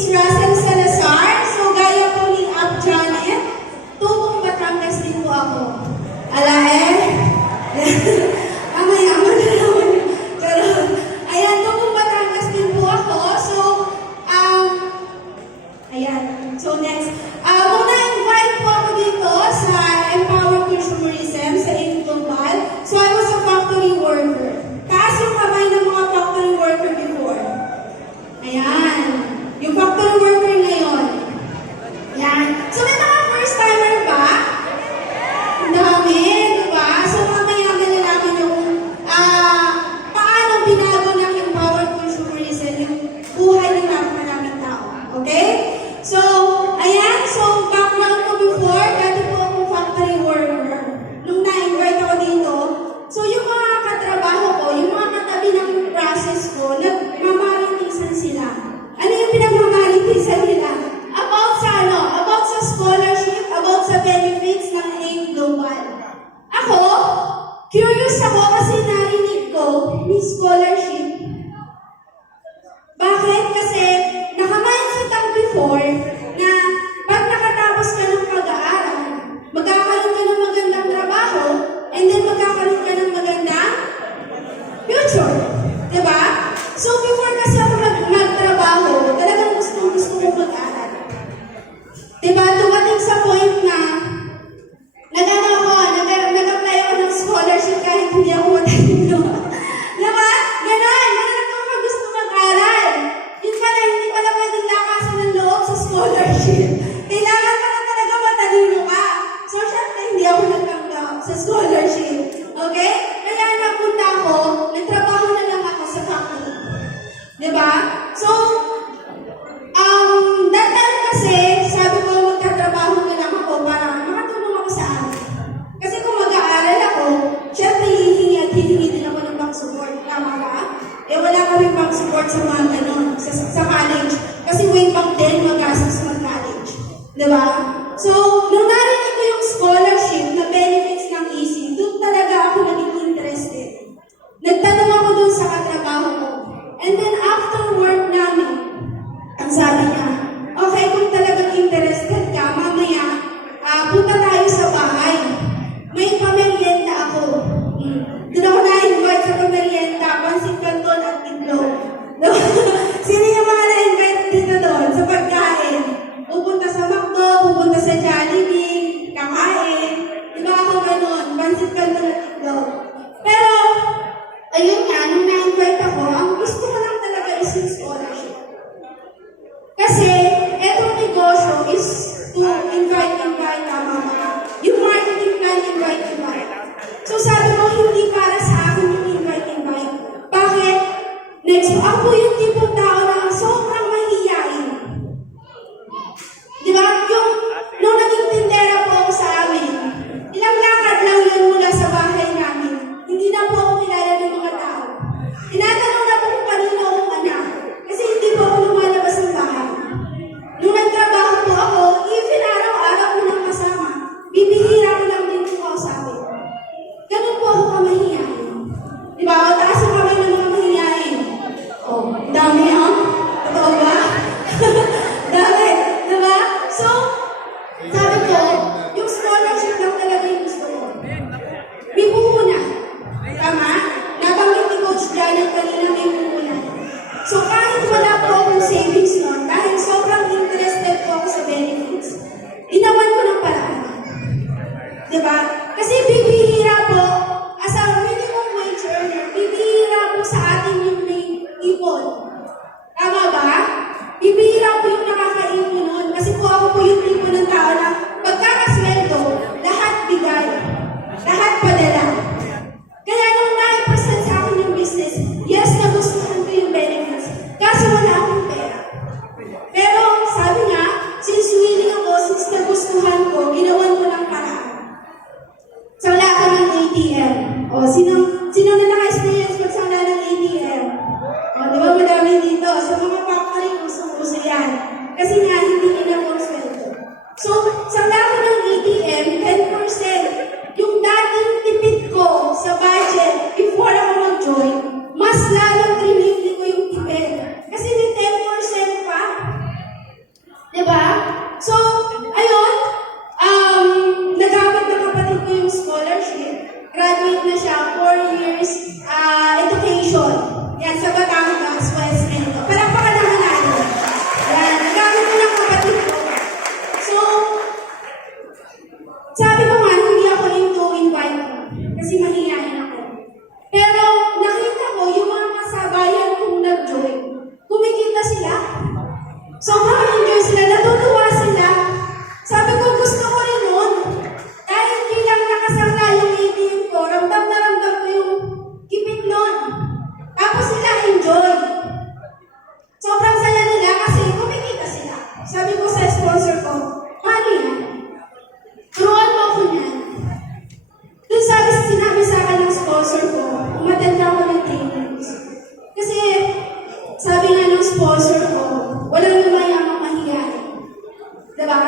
is Russell Salazar. So, gaya po ni Ab Janet, tubong Batangas din po ako. Ala mamaya na naman. Pero, ayan, tubong Batangas din po ako. So, ayan. So, next. Muna invite po ako dito sa Empower Consumerism sa AIM Global. So, I was a factory worker. Taas yung kamay ng mga factory worker before. Ayan. Yung factory worker ngayon. Ayan. So, may mga first-timer ba? Ang dami, diba? So, mamaya malalaman yung paano binago ng Empowered Consumerism yung buhay ng maraming tao. Okay? So, ayan. So, background ko before, dati po akong factory worker. Nung na-invite ako dito, so yung mga katrabaho ko, yung mga katabi ng process ko, nagmamaritisan sila. Ano yung pinagmamaritisan nila? About sa scholarship, about sa benefits ng AIM Global. Ako, curious ako kasi narinig ko, may scholarship. Bakit? Kasi naka-mindset ako before na pag nakatapos ka ng pag-aaral, magkakaroon ka ng magandang trabaho, and then magkakaroon ka ng magandang future. Diba? So, before kasi ako magtrabaho, talagang gusto ko mag-aral. Diba? Dumating sa point na nag-apply ako ng scholarship kahit hindi ako matalino. Diba? Ganon ako gusto mag-aral. Yun pala, hindi pala pwedeng lakasan ng loob sa scholarship. Kailangan pa na talaga matalino ka. So, syempre, hindi ako nagtanggap sa scholarship. Okay? Kaya napunta ako, nagtrabaho na lang ako sa factory. Diba? So, that time kasi, sabi ko, magtatrabaho na lang ako para makatulong ako sa amin. Kasi kung mag-aaral ako, syempre, hihingi din ako ng bank support. Tama ba? Eh, wala kami bank support sa mga ganon, sa college. Kasi way back then, mag-asas mag-college. Diba? So, nung narinig ko yung scholarship na benefits ng EC, doon talaga ako naging interested. Nagtanong ako doon sa katrabaho ko. And then after work namin, ang sabi niya, okay, kung talagang interested ka, mamaya, punta tayo sa bahay. May pamerienda ako. Doon ako na-invite sa pamerienda, pansit canton at itlog. Sino yung mga na-invite dito doon sa pagkain? Pupunta sa McDo, pupunta sa Jollibee, kakain. Diba ako ganun, pansit canton at itlog. Pero, ayun nga, nung na-invite ako, ang gusto ko lang talaga is yung scholarship. Kasi, etong negosyo is to invite, tama ba? Yung marketing plan, invite. So, sabi ko, hindi para sa akin yung invite. Bakit? Next, ako yung tipong tao na sobrang mahihiyain. Diba? Nung naging tindera po ako sa amin, ilang lakad lang yun mula sa bahay namin. Hindi na po ako kilala ng mga tao. Tinatanong na po kung kanino akong anak. Kasi hindi po ako lumalabas ng bahay. Nung nagtrabaho po ako, even araw-araw ko nang kasama, bibihira ko lang din po ako sa akin. Ganun po ako kamahiyain. Diba? Taas ang kamay ng mga mahiyain. Oh, dami Totoo ba? Dami. Diba? So, sabi ko, yung scholarship lang talaga yung gusto ko. May puhuna. Tama? Nabanggit ni Coach Janet kanina may puhuna. So, kahit wala po akong savings noon, dahil sobrang interested po ako sa benefits, ginawan ko ng paraan. Diba? Kasi bibihira po, as a minimum wage earner, bibihira po sa atin yung may ipon. Tama ba? Bibihira po yung nakakaipon noon. Kasi po ako po yung tipo ng tao na pagkakasweldo, lahat bigay. Lahat padala. Kaya nung na-present sa akin yung business, yes, nagustuhan ko yung benefits. Kaso wala akong pera. Pero sabi nga, since willing ako, since nagustuhan ko, ginawan ko ng paraan. So wala ako ng ATM. O, sino na naka-experience magsala ng ATM? O, di ba madami dito? Sa mga factory, usong-uso yan. Kasi nga, hindi nila po sweldo. So, sa ako ng ATM, 10%. Yung dating tipid ko sa budget before ako mag-join, mas lalong trinipli ko yung tipid. Kasi may 10% pa. Sobrang enjoy sila, natutuwa sila. Sabi ko, gusto ko rin nun. Dahil bilang nakasangla yung ATM ko, ramdam na ramdam ko yung kipit nun. Tapos sila enjoy. Sobrang saya nila kasi kumikita sila. Sabi ko sa sponsor ko, paano yan? Turuan mo ako yan. Doon sinabi sa akin ng sponsor ko, umatenda ako ng trainings. Kasi sabi nga ng sponsor ko, walang lumayamang mahiyain. Diba?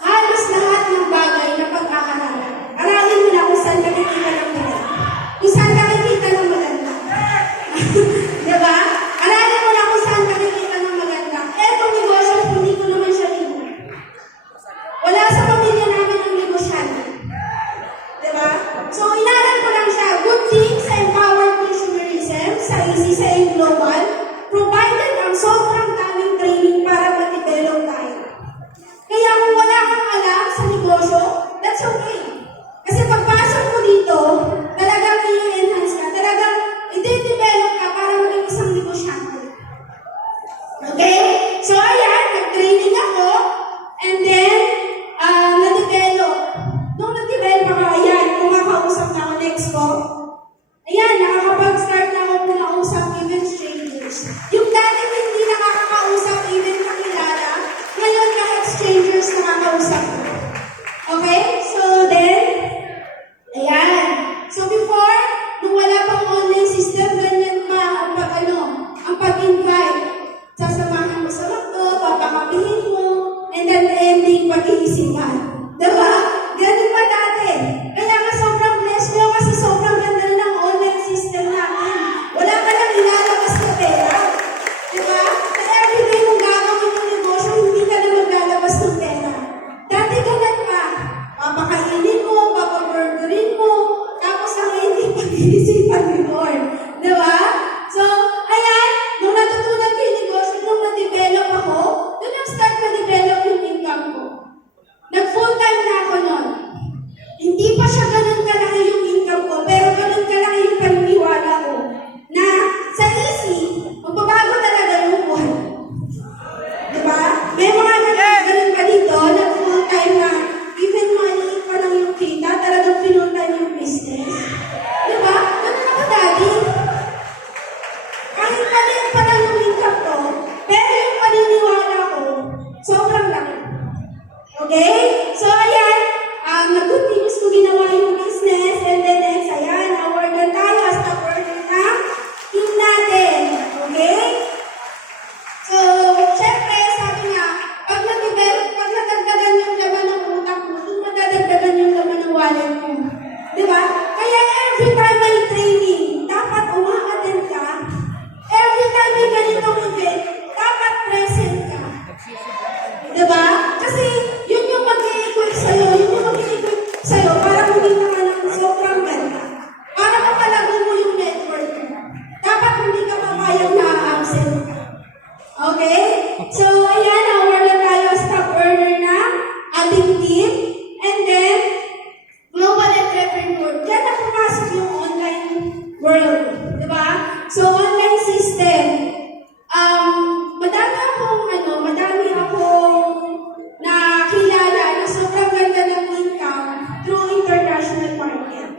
Halos lahat ng bagay na pag-aaralan. Aralin mo na kung saan ka kikita ng maganda. Kung saan ka kikita ng maganda. Diba? Aralin mo na kung saan ka kikita ng maganda. Etong negosyo, hindi ko naman siya rin. Wala sa pamilya namin ang negosyante. Diba? So, inaral ko lang siya. Good thing sa empowered consumerism, sa EC, sa global, provided ang sobrang daming training para mag-develop tayo. Kaya kung wala kang alam sa negosyo, that's okay. Kasi pagpasok mo dito, talagang i-enhance ka, talagang i-develop ka para maging isang negosyante. Okay? So, ayan, nag-training ako, and then, na-develop. Nung na-develop ako, ayan, kumakausap na ako next ko. Ayan, nakakapag-start na ako kumausap even strangers. Yung dati hindi nakakausap even kakilala, ngayon ka-exchangers nakakausap ko. Okay? So then, ayan. So before, nung wala pang online system, ganyan pa ang pag-invite. Sasamahan mo sa McDo, papakapihin mo, and then the ending, pag-iisipan. Diba? Ganun pa dati. Kaya nga sobrang blessed nyo kasi sobrang ganda na ng online system natin. Wala ka lang ilalabas na pera. Diba? Na everyday mong gagawin ng negosyo, hindi ka na maglalabas ng pera. Dati ganun pa. Papakainin mo, papaburgerin mo, tapos ang hindi pag-iisipan ni Lord. Diba? So, ayan, nung natutunan ko yung negosyo, nung na-develop ako, doon nag-start na-develop yung income ko. Nag-full-time na ako noon. Hindi pa siya ganun kalaki yung income ko, pero ganun kalaki yung paniniwala ko na sa easy, magbabago talaga yung buhay. Diba? May mga ganun pa dito, nag-full-time na even maliit pa lang yung kita, talagang pinul-time yung business. Diba? Ganun ako dati. Kahit maliit pa lang yung income ko, pero yung paniniwala ko, sobrang laki. Okay? So, ayan, nag-continuous ko ginawa yung business, and then next, ayan, award na tayo as top earner na team natin. Okay? So, syempre, sabi nga, pag nadagdagan yung laman ng utak mo, kung madadagdagan yung laman ng wallet mo. Diba? Kaya every time may training, dapat umaattend ka. Every time may ganitong event, dapat present ka. Diba? Kasi yun yung mag-i-equip sa'yo, para maging naman ang sobrang ganda. Para mapalago mo yung network mo. Dapat hindi ka papayag na absent ka. Okay? So, ayan, award na tayo as top earner na ating team. And then, global entrepreneur. Diyan na pumasok yung online world. Diba? So, online system. Madami akong nakilala na sobrang ganda ng income through international market.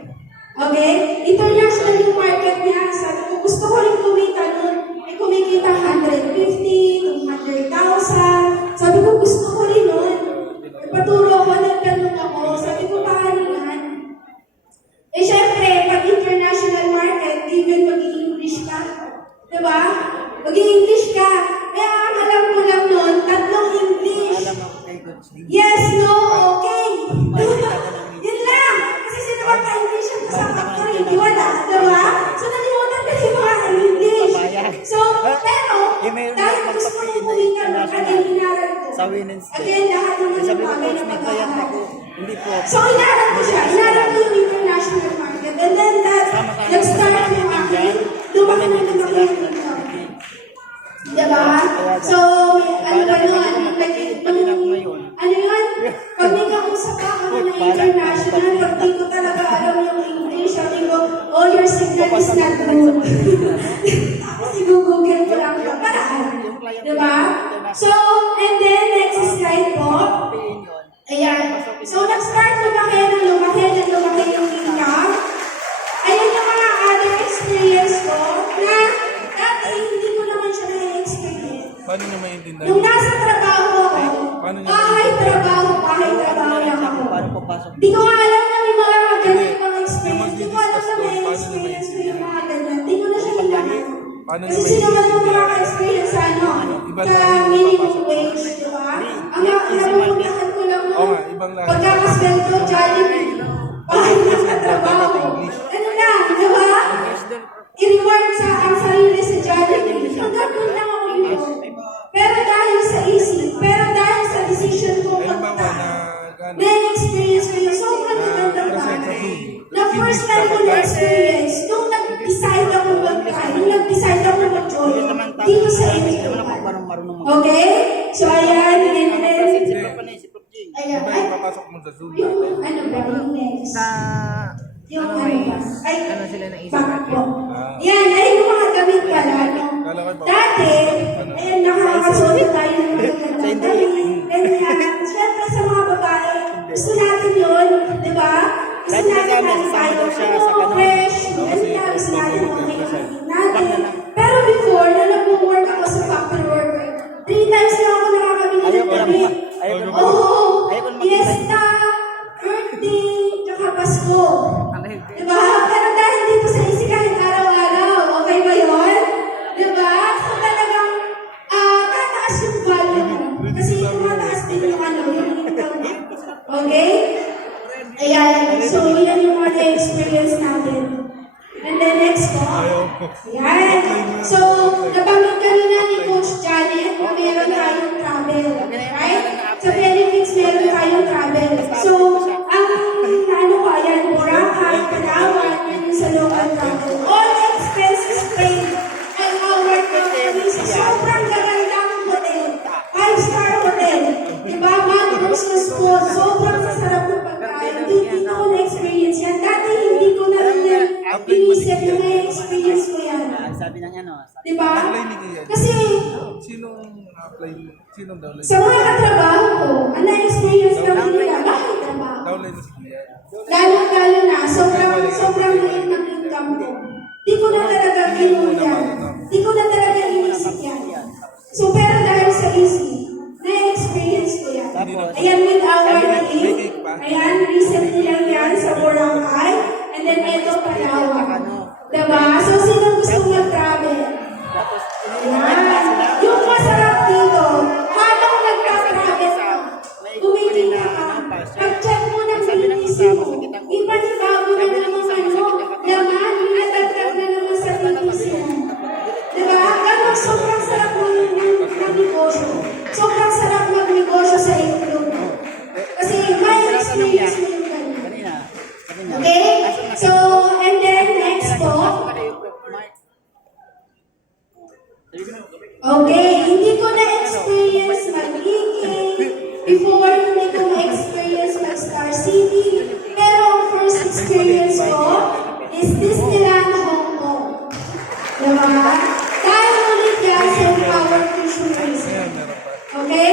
Okay? International yung market niya. Sabi ko, gusto ko rin kumita nun. May kumikita 150, 200,000. Sabi ko, gusto ko rin nun. Nagpaturo ako, nagtanong ako. Sabi ko, paano yan? Eh, syempre, pag international market, even mag-i-English ka. Diba? Mag-i-English ka. Kaya ang alam ko lang nun, 3 English. Yes, no, okay. Yun lang. Kasi sino ba ka-English ang kasama ko? Hindi wala. Diba? So, nalimutan ka yung mga English. So, pero, dahil gusto ko kumita ng inaral ko. Again, lahat ng mga bagay na pag-aaral. So, inaral ko siya. Inaral ko yung international market. And then that, nag-start yung akin. Lumaki na lumaki yung income. Diba? So, ano ba nun? Ano yun? Pag may kausap ako na international, pag di ko talaga alam yung English, sabi ko, oh, your signal is not good. Tapos i-google ko lang yung paraan. Diba? So, Paano niya bahay, trabaho lang ako. Paano papasok? Di ko nga alam na may mga ganyan pang experience. Di ko alam na may experience ko yung mga ganyan. Di ko na siya kailangan. Paano Kasi naman sino man yung makaka-experience sa ano? Iba Sa lang yung minimum papasok. wage, di ba? Ang napupuntahan ko lang Oo nga, ibang lahat. pagkakasweldo, Jollibee. Bahay lang sa trabaho. Ano lang, di ba? I-reward sa ang sarili sa Jollibee. Hanggang doon lang ako yun. Pero dahil sa isip, pero dahil sa decision ko Ayun ba pagka, na gano'n? na-experience ko yung sobrang magandang bagay. Na first time ko na-experience, nung nag-decide ako mag-try, nung nag-decide ako mag-join, dito sa NGO. Marunong Okay? So, ayan, and then, ayan, Iba ay, yung papasok mo sa Zoom yung, natin. ano ba, yung next? Sa Yung ano ano eh, ba? Ay, ano sila naisip back natin? po. Yan, ay yung mga gamit pala. No? Kala ko ba- Dati, ayan, nakakasuot tayo ng magagandang damit. Ganyan. Siyempre sa mga babae, gusto natin yun, di ba? Gusto natin tayo, fresh, ganyan, gusto natin mga natin. Pero before, na nag-work ako sa factory worker, 3 times na ako nakakabili ng damit. Oo, fiesta, birthday, tsaka Pasko. Diba? Pero dahil dito sa isi kahit araw-araw, okay ba yun? Diba? So talagang tataas yung value mo. Kasi tumataas din yung ano, yung income mo. Okay? Ayan. So, yan yung mga experience natin. And then next po. Ayan. So, nabanggit kanina ni Coach Janet na meron tayong travel. Right? Sa benefits, meron tayong travel. So, ang ano ko, ayan, Boracay, Palawan, yun yung sa local travel. All expenses paid by our company sa sobrang gagandang hotel. 5-star hotel. Diba? Mangroves na school. Sobrang masarap na pagkain. Dito ko na-experience yan. Dati hindi ko na rin yan inisip na may experience ko yan. Sabi ng ano, Diba? Apply ni Kian. Kasi Sinong apply? Sinong downline? sa mga katrabaho ko, ang na-experience lang nila, bakit trabaho? Downline si Kian. Lalo na, sobrang liit ng income ko. Di ko na talaga kinuha yan. Di ko na talaga inisip yan. So, pero dahil sa easy, na-experience ko yan. Ayan, with our team. Ayan, recently lang yan sa Boracay. And then, eto, Palawan. Diba? So, sino gusto mag-travel? Ayan. Yung masarap dito, habang nagka-travel ka, kumikita ka, pag-check mo ng BTC mo, ipanibago na naman ano, laman, yung natagdag na naman sa BTC mo. Diba? Ganun, sobrang sarap ng negosyo. Sobrang sarap mag-negosyo sa include. Kasi may experience mo yung ganun. Okay? So, and then next po, okay, hindi ko na-experience mag-EK, before hindi ko na-experience mag-Star City, pero ang first experience ko is Disneyland Hong Kong. Diba? Dahil ulit yan sa Empower Fusion Racing. Ayan, meron pa. Okay?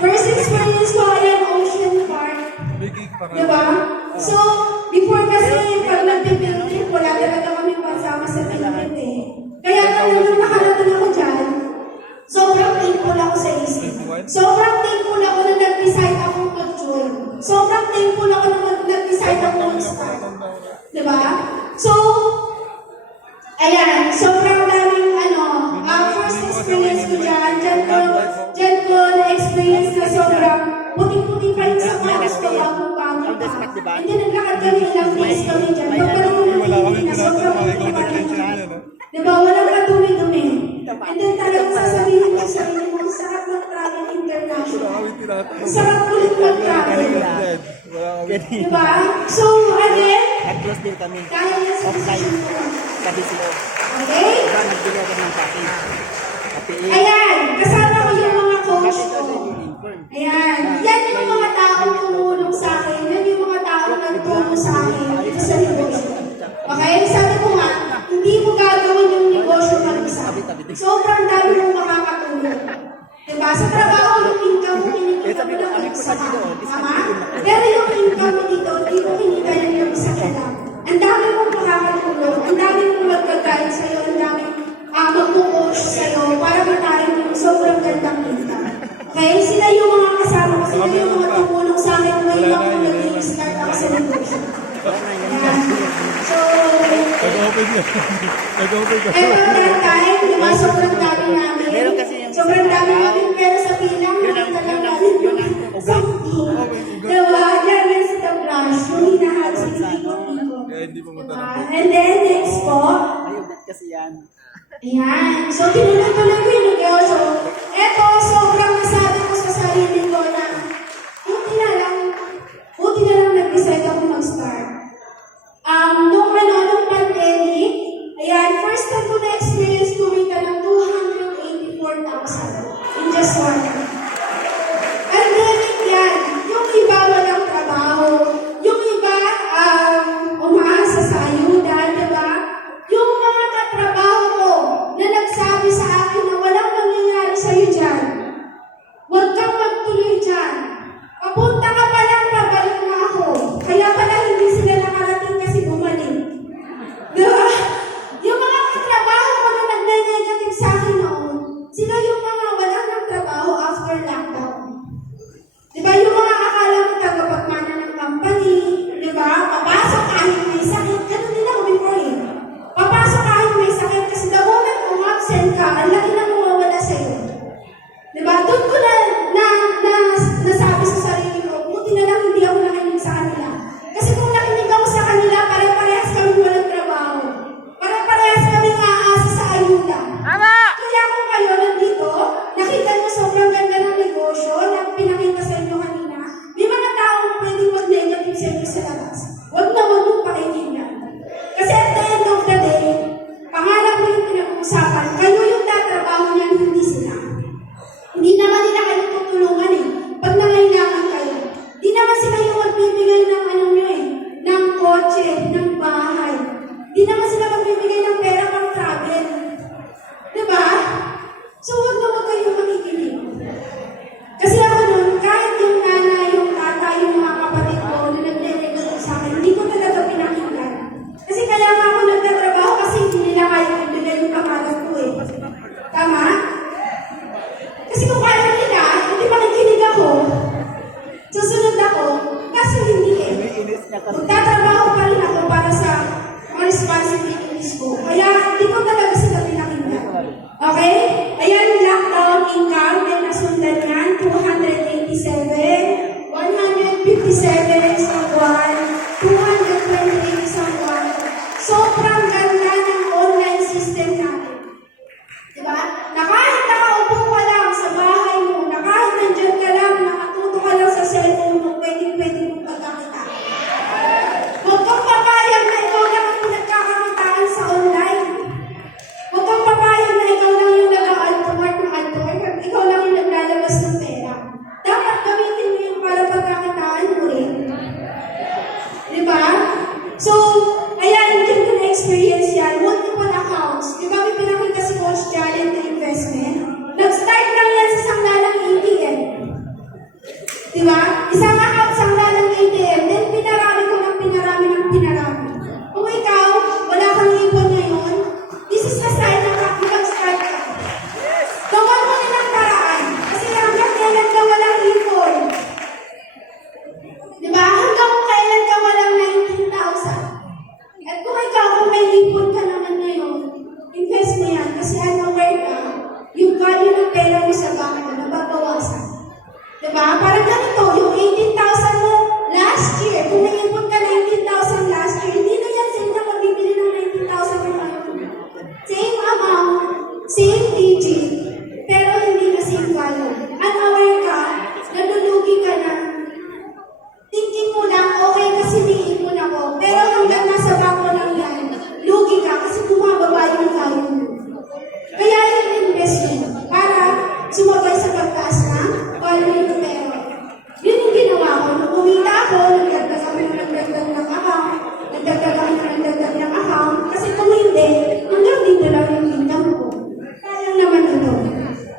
First experience ko ay ang Ocean Park. May gig pa nga. Diba? So, before kasi, pag nag-build trip, wala talaga kami pansama sa build eh. Kaya nung nakarating ako dyan, sobrang thankful ako sa isip. Sobrang thankful ako na nag-decide akong mag-join. Sobrang thankful ako na nag-decide akong mag-start. Diba? So, ayan, sobrang daming first experience ko dyan ko na-experience na sobrang puting-puting pa yung sapatos ko bagong bago pa. And then naglakad kami ilang days kami dyan. Pagpalit ko ng TV na sobrang puting pa rin dyan. Diba? Walang kadumi-dumi. And then talagang sasabihin ko sa inyo, ang sarap mag-travel international. Ang sarap ulit mag-travel. Diba? So, again, nag-close din kami. kaya na sa decision ko. Sa BCO. Okay? Diba, nagbili agad ng package. Ayan, kasama ko yung mga coach ko. Ayan, yan yung mga taong tumulong sa akin. Yan yung mga taong nagtulong sa akin dito sa negosyo. Okay? Sabi ko nga, hindi mo gagawin yung negosyo mag-isa. Sobrang dami mong makakatulong. Diba? Sa trabaho, yung income mo, kinikita mo lang yung isa ka. Tama? Pero yung income mo dito, hindi mo kinikita lang yung isa ka lang. Ang dami mong makakatulong. Ang dami mong magkagain sa'yo. Ang dami magpupush sa'yo para matain yung sobrang gandang income. Okay? Sila yung mga kasama Kasi Baka yun yung meron mga pa. tumulong sa akin way Wala back na, nung yun na nag-i-start ako sa negosyo. Wala na, yan Yan. So, Nag-open ka. Nag-open ka. eto that time, di ba, sobrang dami namin. Meron kasi yung Sobrang dami namin pera sa pilang. Yun ang- Nakita lang yun ang- namin yun ang yung ugat. something. Diba? Yan, yan sa tablash. Yung hinahal sa ikot-ikot. Kaya hindi pumunta Diba? ng book. And then, next po, Ay, ugat kasi yan. ayan. So, tinuloy-tuloy ko yung negosyo. Eto, sobrang nasabi ko sa sarili ko na buti na lang nag-decide ako mag-start. Nung pandemic, ayan, first time ko na-experience kumita ng 284,000 in just 1 year. Pandemic yan. Yung iba walang trabaho. Yung iba, umaasa sa ayuda, di ba? Yung mga katrabaho ko na nagsabi sa akin na walang nangyayari sa'yo dyan. Huwag kang magtuloy dyan. Papunta ka pa lang, pabalik na ako. Kaya pala hindi sila nakarating kasi bumalik. Di ba? Yung mga katrabaho ko na nagne-negative sa akin noon, sila yung mga walang ng trabaho after lockdown. Di ba? Yung mga akala ko tagapagmana ng company, di ba? Papasok kahit may sakit. Ganun din ako before eh. Papasok kahit may sakit kasi the moment umabsent ka, ang laki na mawawala sa'yo. Di ba? Doon ko nasabi sa sarili ko, buti na lang hindi ako nakinig sa kanila. Kasi kung nakinig ako sa kanila, pare-parehas kami walang trabaho. Pare-parehas kami aasa sa ayuda. Kaya kung kayo nandito, nakita niyo sobrang ganda ng negosyo na pinakita sa inyo kanina, may mga taong pwedeng mag-negative sa inyo sa labas. Huwag na huwag mong pakikinggan. Kasi at the end of the day, pangarap mo yung pinag-uusapan, kayo yung tatrabaho niyan, hindi sila. Hindi naman nila kayo tutulungan eh. Pag nangailangan kayo. Hindi naman sila yung magbibigay ng ano nyo eh. Ng kotse, ng bahay. Hindi naman sila magbibigay ng pera pang travel. Diba? So huwag na huwag kayong makikinig. Kasi ako nun, kahit yung nanay, yung tata, yung mga kapatid ko na nagre-regulate sa akin, hindi ko talaga pinakinggan. Kasi kaya nga ako nagtatrabaho kasi hindi nila kaya ibigay yung pangarap ko eh. Tama? Kasi kung kaya nila, hindi makikinig ako. Susunod ako, kasi hindi eh. Inis niya kasi. Magtatrabaho pa rin ako para sa mga responsibilities ko. Kaya hindi ko talaga sila pinakinggan. Okay? Ayan, lockdown income, then nasundan yan, 287, 157 isang buwan, 228 isang buwan. Sobrang ganda ng online system natin. Diba? Na kahit nakaupo ka lang sa bahay mo, na kahit nandyan ka lang, nakatuto ka lang sa cellphone mo, pwede mong pagkakita. Huwag kang papayag na ikaw lang ang nagkakakitaan sa online. Huwag kang papayag na ikaw lang yung nag-altumart ng altumart, ikaw lang yung naglalabas ng pera. Dapat gamitin mo yung para pagkakitaan mo rin. Diba? So, ayan, dyan ko na-experience yan. Multiple accounts. Diba may pinakita si Coach Jalen na investment? Nag-start lang yan sa sanglalang ATM. Diba? Isang account sanglalang ATM. Then pinarami ko ng pinarami. Kung ikaw, wala kang ipon ngayon, this is the sign na makapag-start ka. Gawan mo rin ang paraan. Kasi hanggang kailan ka walang ipon. Diba? Hanggang kailan ka walang 19,000. At kung ikaw, kung may ipon ka naman ngayon, invest mo yan kasi unaware ka, yung value ng pera mo sa bank mo, nababawasan. Diba? Parang ganito, yung 18,000 mo last year, kung may ipon ka 19,000 last year, hindi na yan sila na mabibili ng 19,000 mo ngayon. Same amount, same digit, pero hindi na same value. Unaware ka, nalulugi ka na, thinking mo lang, okay kasi may ipon ako. Pero hanggang nasa bako lang yan, lugi ka kasi bumababa yung value mo. Kaya yung investment para sumabay sa pagtaas na value ng pera. Yun yung ginawa ko. Nung umita ako, nagdagdag ako ng nagdagdag ng account. Kasi kung hindi, hanggang dito lang yung income ko. Kaya naman ito.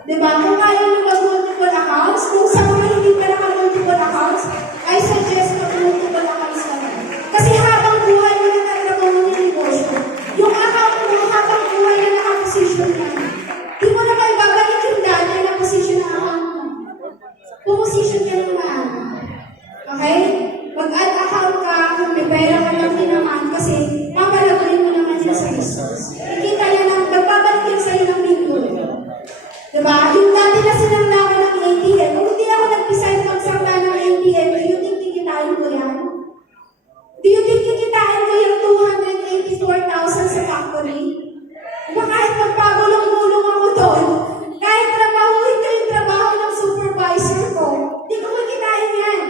Diba? Kung kaya mo mag-multiple accounts, kung sa mga hindi pa naka-multiple accounts, I suggest mag-multiple accounts ka na. Kasi habang buhay mo na tatrabaho mo ng negosyo, yung account mo habang buhay na nakaposition ka, di mo na kayo babalik yung dati na position ng account mo. pumosisyon ka ng maaga. Okay? Mag-add account ka kung may pera ka lang din naman kasi papalaguin mo naman yan sa business. Ikita yan ang magbabalik yan sa'yo ng linggo. Diba? Yung dati na sinanglakan ng ATM, kung hindi ako nag-decide magsangla ng ATM, do you think kikitain ko yan? Do you think kikitain ko yung 284,000 sa factory? Diba kahit magpagulong-gulong ako doon, kahit trabahuin ko yung trabaho ng supervisor ko, di ko kikitain yan.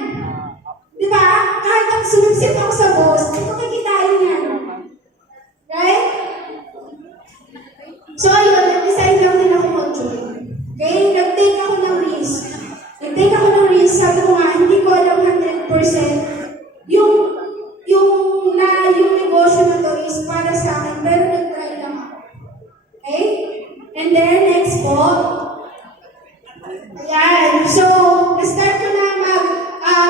Diba? Kahit ang sunod-sit ako sa boss, di ko kikitain yan. Right? So ayun, nag-decide lang din ako mag-join. Okay? Nag-take ako ng risk. Nag-take ako ng risk, sabi ko nga, hindi ko alam 100% yung negosyo na to is para sa akin, pero nag-try lang ako. Okay? And then, next po. Ayan. So, na-start ko na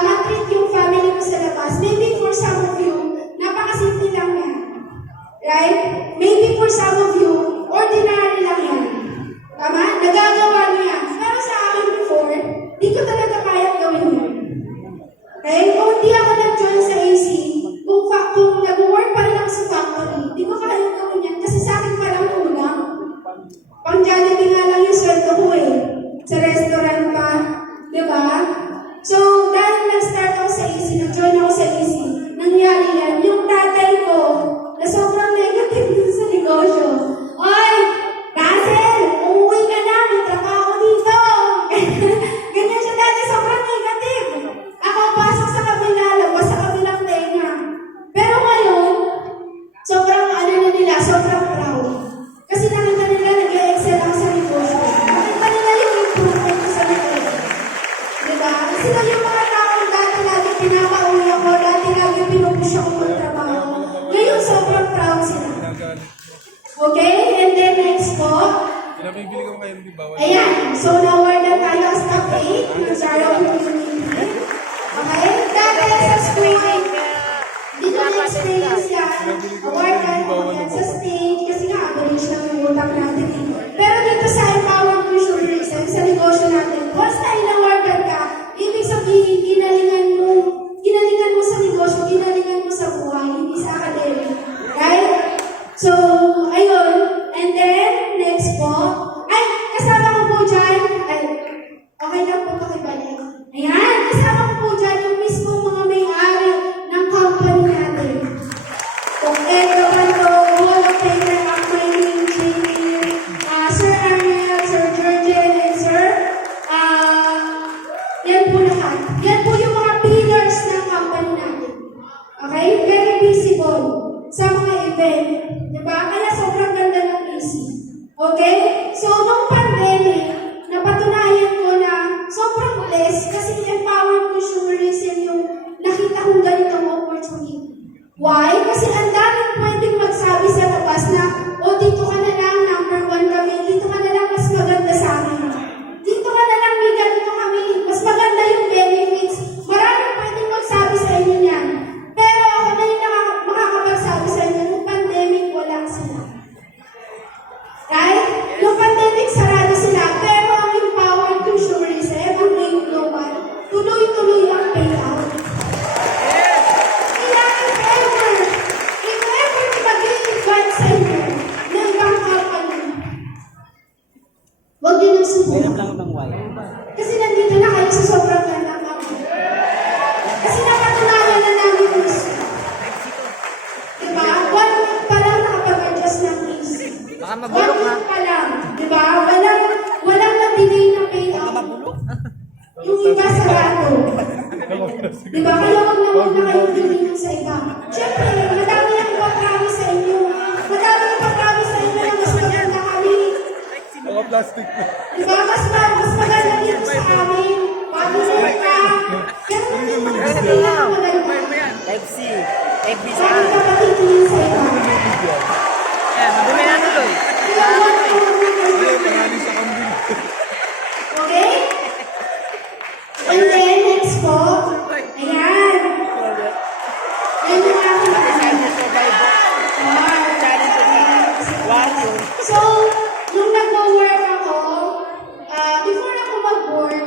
mag-treat yung family ko sa labas. Maybe for some of you, napakasimple lang yan. Right? Maybe for some of you, ordinary lang yan. Tama? Nagagawa niyo yan. Pero sa akin before, di ko talaga kaya gawin yun. Okay? Kung hindi ako nag-join sa AC, kung nag-work pa rin ako sa factory, di ko kaya gawin yan kasi sa akin parang kulang. Pang Jollibee nga lang yung sweldo ko eh. Sa restaurant pa. Diba? So, dahil nag-start ako sa AC, nag-join ako sa AC, nangyari yan, yung tatay ko, na sobrang negative din sa negosyo. Oy! Russell! Uuwi ka na! May trabaho ko dito! Ganyan siya dati, sobrang negative. Ako pasok sa kabila, labas sa kabilang tenga. Pero ngayon, sobrang sobrang proud. Kasi nakita nila nag-excel ako sa negosyo. Nakita nila yung improvement ko sa negosyo. Diba? Kasi na yung mga taong dati lagi pinapauwi ako, dati lagi pinupush ako magtrabaho. Ngayon, sobrang proud sila. Okay? And then next po. Pinabibili ko kayo, di ba? Ayan. So, na-award na tayo as top 8 ng Zara Community. Okay? Dati sa school, dito na-experience yan. Award ka yan sa stage kasi nga, average lang yung utak natin. Pero dito sa Empower Tourism, sa negosyo natin, once na in-awardan ka, ibig sabihin, ginalingan mo sa negosyo, ginalingan mo sa buhay, hindi sa academic. Right? So, ayun. And then, next po. Ay, kasama ko po dyan. Ay, okay lang po pakibalik. Ayan, kasama ko po dyan yung mismo mga may-ari ng company natin. Kung Edo Kanto, Hall of Famer, ang my name, JP, Sir Ariel, Sir Georgian, and Sir, yan po lahat. Yan po yung mga pillars ng company natin. Okay? Very visible sa mga event. Diba? Kaya sobrang ganda ng AC. Okay? So, nung pandemic, napatunayan ko na sobrang blessed kasi empowered consumerism yung nakita kong ganitong opportunity. Why? Kasi ang daming pwedeng magsabi sa labas na, dito ka na lang, number 1 kami, dito ka na lang, mas maganda sa amin. Dito ka na lang, may ganito kami, mas maganda yung benefits. Maraming pwedeng magsabi sa inyo yan. Pero ako na yung makakapagsabi sa inyo, nung pandemic, wala sila. Right? Nung pandemic, sarado sila. Pero ang empowered consumerism, ang Rain Global, tuloy-tuloy ang payout. Kaya if ever mag-i-invite sa inyo na ibang company, huwag din ang subukan. Meron lang ibang wire. Kasi nandito na kayo sa sobrang ganda ng company. Kasi napatunayan na namin gusto. Diba? 1 week pa lang nakapag-adjust ng case. Baka 1 mabulok na. week pa lang. Diba? Walang na-delay na payout. Mabulok. Yung iba sarado. Diba? Kaya huwag na muna kayong tumingin sa iba. Siyempre, madami ang pa-promise sa inyo. Madami ang pa-promise sa inyo na mas maganda kami. Mga plastic na. Diba? Mas maganda dito sa amin. Bago sa ka. Pero hindi mo sabihin na maganda. Type C. FB Bakit saan? ka patitingin sa iba? Ayan, madumi na tuloy. Kaya huwag na Ay, pangalan sa kambing. Okay? And then, next po. Ayan. Yan yung aking Challenge survival. Challenge survival. Warrior. So, nung nag-work ako, before ako mag-work,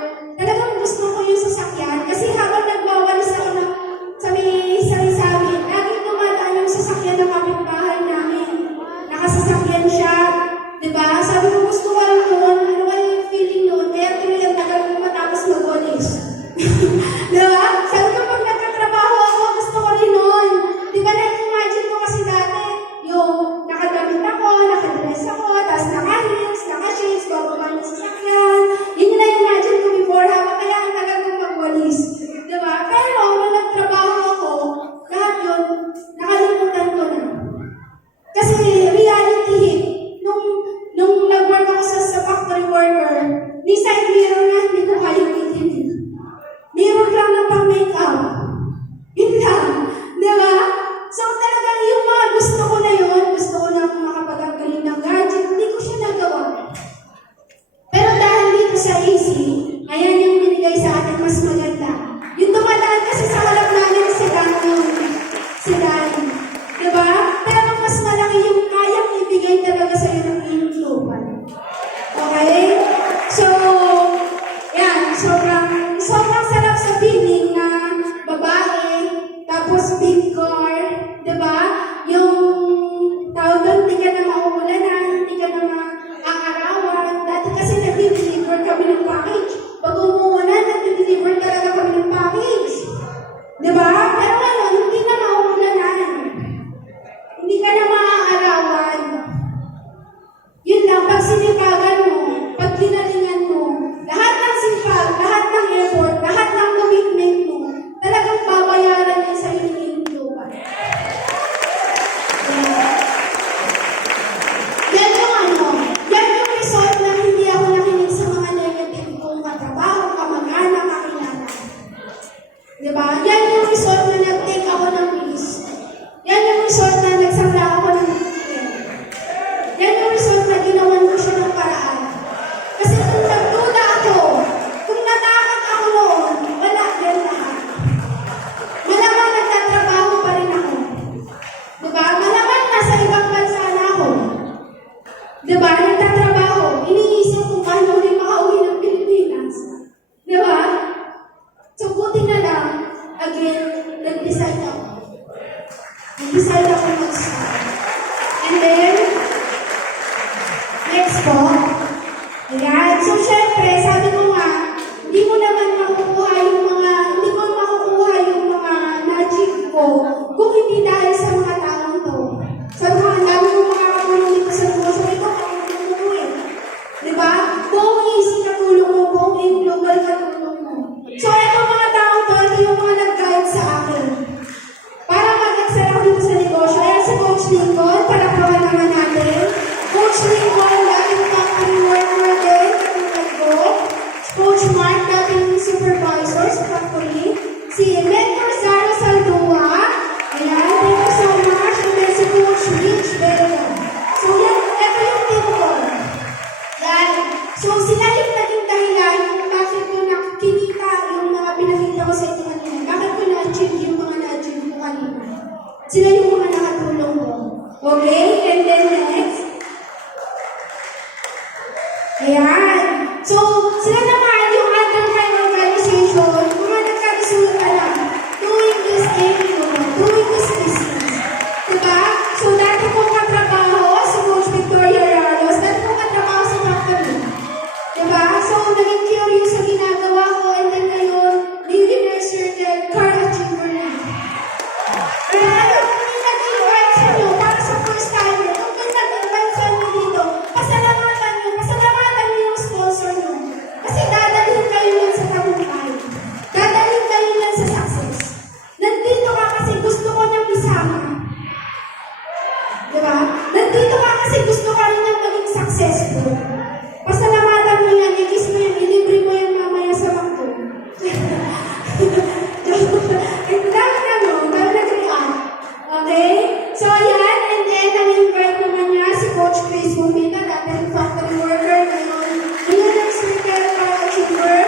Di ba? So, buti na lang, again, nag-decide ako. Nag-decide ako mag-start. And then, next po, ayan. So, syempre, sabi ko nga, hindi mo naman makukuha yung mga, hindi ko makukuha yung mga na-achieve ko kung hindi dahil sa mga taong to. Sabi ko, ang dami kong makakatulong dito sa negosyo, ito, kakatulong ko eh. Diba? Buong easy na tulong mo, buong global na tulong mo. So, ito mga tao to, ito yung mga nag-guide sa akin. Para mag-excel ako dito sa negosyo. Ayan si Coach Lincoln, para kawan naman natin. Coach Lincoln, dating factory worker din, katulad ko. Coach Mark, dating supervisor sa factory. Si Mentor Zara Saldua. Ayan, thank you so much. And then si Coach Rich Bella. So, yan, ito yung team ko. Yan. So, sila yung naging dahilan kung bakit ko nakinita yung mga pinakita ko sa ito kanina. Bakit ko na-achieve yung mga na-achieve ko kanina. Sila yung mga nakatulong ko. Okay? And then next. Ayan. So, sila naman yung other kind of organization, mga nagkakasulta lang. Doing this thing, doing this business. Diba? So, dati kong katrabaho si Coach Victoria Ralos, dati kong katrabaho sa factory. Diba? So, naging curious sa ginagawa ko, and then ngayon, millionaire circle, car achiever na. Kaya alam ko yung nag-invite sa inyo, para sa first timer, kung may nag-invite sa inyo dito, pasalamatan nyo yung sponsor nyo. Kasi dadalhin kayo yan sa tagumpay. Dadalhin kayo yan sa success. Nandito ka kasi gusto ko niyang isama. Diba? Nandito ka kasi gusto ka rin niyang maging successful. Pasalamatan mo yan, i-kiss mo yan, ilibre mo yan mamaya sa makto. Ang dami na mo, dami na kriyan. Okay? So, yan, and then, ang-invite naman niya si Coach Chris Bumita, dating factory worker, ngayon, yung circle para achiever.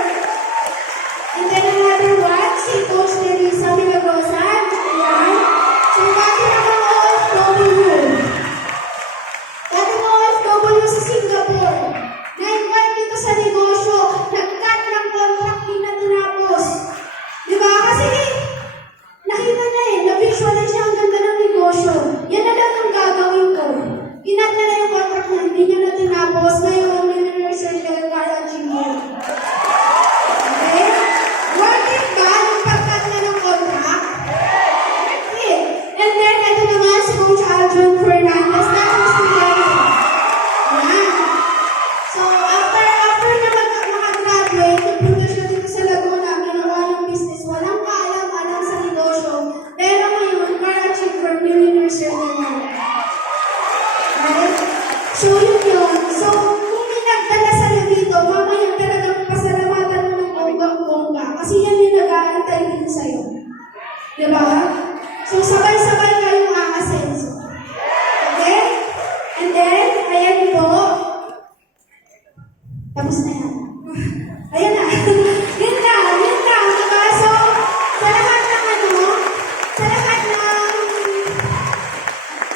And then, another one, si Coach Teresa Milagrosan. Ayan. So, dati naman OFW. Dati mo OFW sa Singapore. Na-invite dito sa negosyo. Nag-cut ng contract, di na tinapos. Diba? Kasi nakita niya eh, na-visualize niya ang ganda ng negosyo. Yan na lang ang gagawin ko. Kinat niya na yung contract niya, hindi niya na tinapos. Ngayon, millionaire circle car achiever. Okay? Worth it ba yung pagkat niya ng contract? Worth it. And then, ito naman si Coach Aljon Fernandez, dating student. Yan. So, after na makagraduate, nagpunta siya dito sa Laguna, ginawa ng business, walang kaalam-alam sa negosyo. Pero ngayon, car achiever, millionaire circle na. Right? So, yun. So, kung may nagdala sa'yo dito, mamaya talagang pasalamatan mo ng bonggang-bongga. Kasi yan yung nag-aantay din sa'yo. Diba? So, sabay-sabay kayong aasenso. Okay? And then, ayan po. Tapos na yan. Ayan na. Yun lang. Diba? So,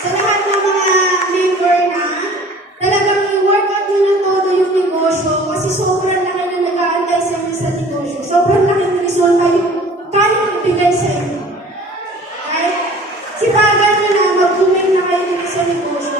sa lahat ng mga member na, talagang i-workout nyo na todo yung negosyo kasi sobrang laki na nag-aantay sa inyo sa negosyo. Sobrang laki ng resulta yung kayang ibigay sa inyo. Right? Sipagan nyo na, mag-booming na kayo dito sa negosyo.